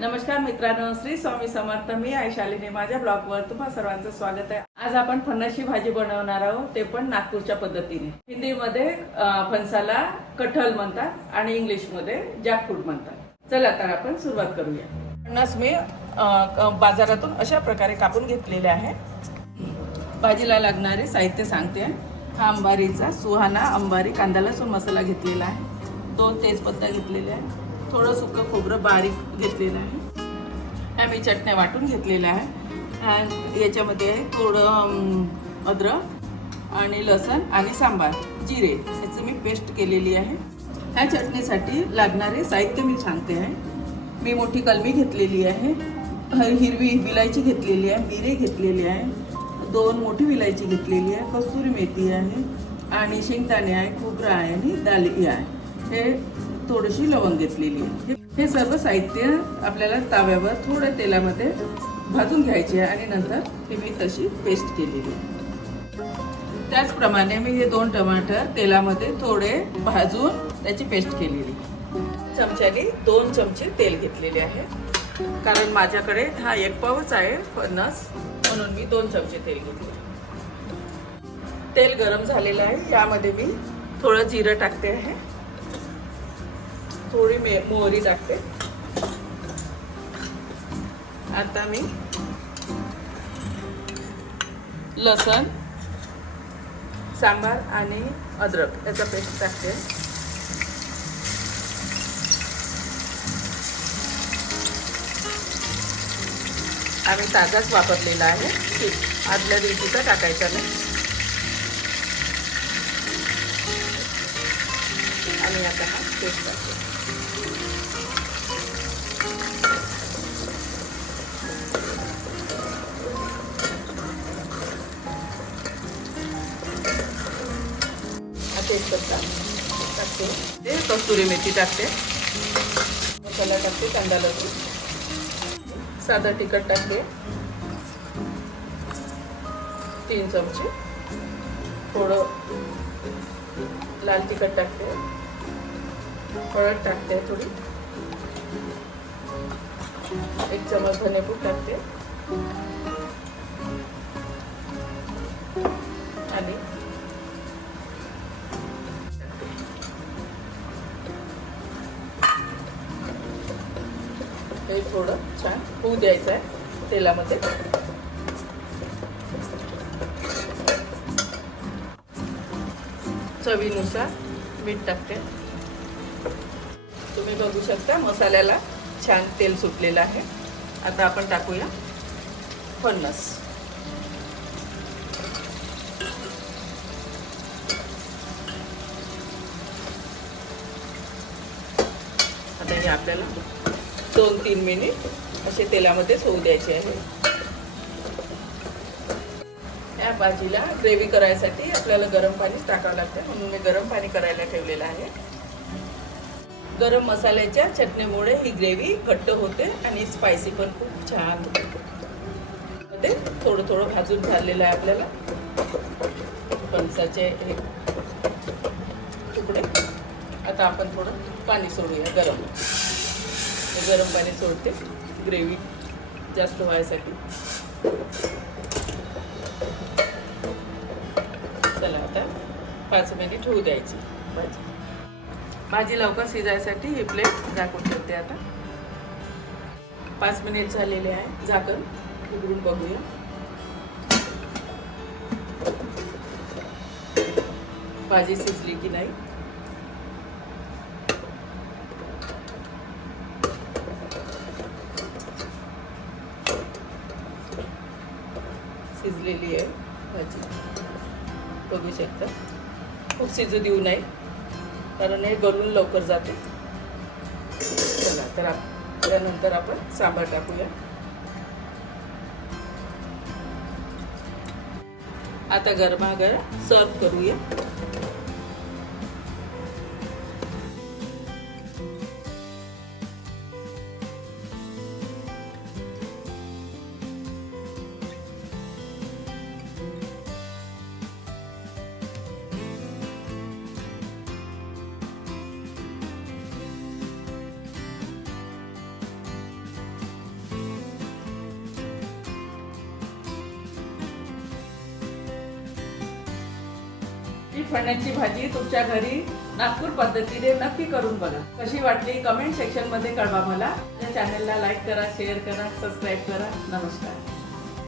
नमस्कार मित्रांनो श्री स्वामी समर्थ मी आयशालीने. माझ्या ब्लॉगवर तुम्हा सर्वांचं स्वागत आहे. आज आपण फणसी भाजी बनवणार आहोत ते पण नागपूरच्या पद्धतीने. हिंदीमध्ये फणसाला कठल म्हणतात आणि इंग्लिशमध्ये जॅकफ्रूट म्हणतात. चला तर आपण सुरुवात करूया. फणस मी बाजारातून अशा प्रकारे कापून घेतलेले आहे. भाजीला लागणारे साहित्य सांगते. हा अंबारीचा सुहाना अंबारी कांदा लसूण मसाला घेतलेला आहे. दोन तेजपत्ता घेतलेले आहे. थोडं सुकं खोबरं बारीक घेतलेलं आहे. ह्या मी चटण्या वाटून घेतलेल्या आहे. आणि याच्यामध्ये थोडं अद्रक आणि लसण आणि सांबार जिरे याचं मी पेस्ट केलेली आहे. ह्या चटणीसाठी लागणारे साहित्य मी सांगते आहे. मी मोठी कलमी घेतलेली आहे. हिरवी विलायची घेतलेली आहे मिरे घेतलेली आहे. दोन मोठी विलायची घेतलेली आहे कस्तुरी मेथी आहे आणि शेंगदाणे आहे खोबरं आहे आणि दाली आहे हे थोडीशी लवंग घेतलेली. आहे हे- सर्व साहित्य आपल्याला ताव्यावर थोड्या तेलामध्ये भाजून घ्यायचे आहे आणि नंतर हे मी तशी पेस्ट केलेली त्याचप्रमाणे मी हे दोन टमाटर तेलामध्ये थोडे भाजून त्याची पेस्ट केलेली. चमच्याने दोन चमचे तेल घेतलेले आहे. कारण माझ्याकडे हा एक पावच आहे पन्नास म्हणून मी दोन चमचे तेल घेतले. तेल गरम झालेलं आहे. यामध्ये मी थोडं जिरं टाकते आहे. थोडी मे मोहरी टाकते. आता मी लसण सांबार आणि अद्रक याचा पेस्ट टाकते. आम्ही ताजाच वापरलेला आहे. ठीक. आदल्या दिवशीचा टाकायचा नाही. आणि आता हा पेस्ट टाकतो तेजपत्ता टाकते. ते कस्तुरी मेथी टाकते. मसाला टाकते कांदा लसूण साधं तिखट टाकते. तीन चमचे. थोडं लाल तिखट टाकते. हळद टाकते थोडी. एक चमच धनेपूड टाकते. हे थोडं छान होऊ द्यायचं आहे तेलामध्ये. चवीनुसार मीठ टाकते. तुम्ही बघू शकता मसाल्याला छान तेल सुटलेलं आहे. आता आपण टाकूया फणस. आता हे आपल्याला दोन तीन मिनिट असे तेलामध्येच होऊ द्यायचे आहे. या भाजीला ग्रेव्ही करायसाठी आपल्याला गरम पाणीच टाकावं लागतं म्हणून मी गरम पाणी करायला ठेवलेलं आहे. गरम मसाल्याच्या चटणीमुळे ही ग्रेव्ही घट्ट होते आणि स्पायसी पण खूप छान होते. मध्ये थोडं थोडं भाजून झालेलं आहे आपल्याला. पणसाचे हे तुकडे. आता आपण थोडं पाणी सोडूया गरम. गरम पाणी सोडते. ग्रेव्ही जास्त व्हायसाठी. चला आता पाच मिनिट होऊ द्यायची. भाजी भाजी लवकर शिजायसाठी ही प्लेट झाकून ठेवते आता. पाच मिनिट झालेले आहे झाकण. उघडून बघूया. भाजी शिजली की नाही? शिजलेली आहे. भाजी. बघू शकता. खूप शिजू देऊ नये. कारण हे गळून लवकर जाते. चला तर आप- त्यानंतर आपण सांबार टाकूया. आता गरमागरम सर्व करूया. फळण्याची भाजी तुमच्या घरी नागपूर पद्धतीने नक्की करून बघा. कशी वाटली कमेंट सेक्शनमध्ये कळवा मला. या चॅनलला लाईक करा शेअर करा सबस्क्राईब करा. नमस्कार.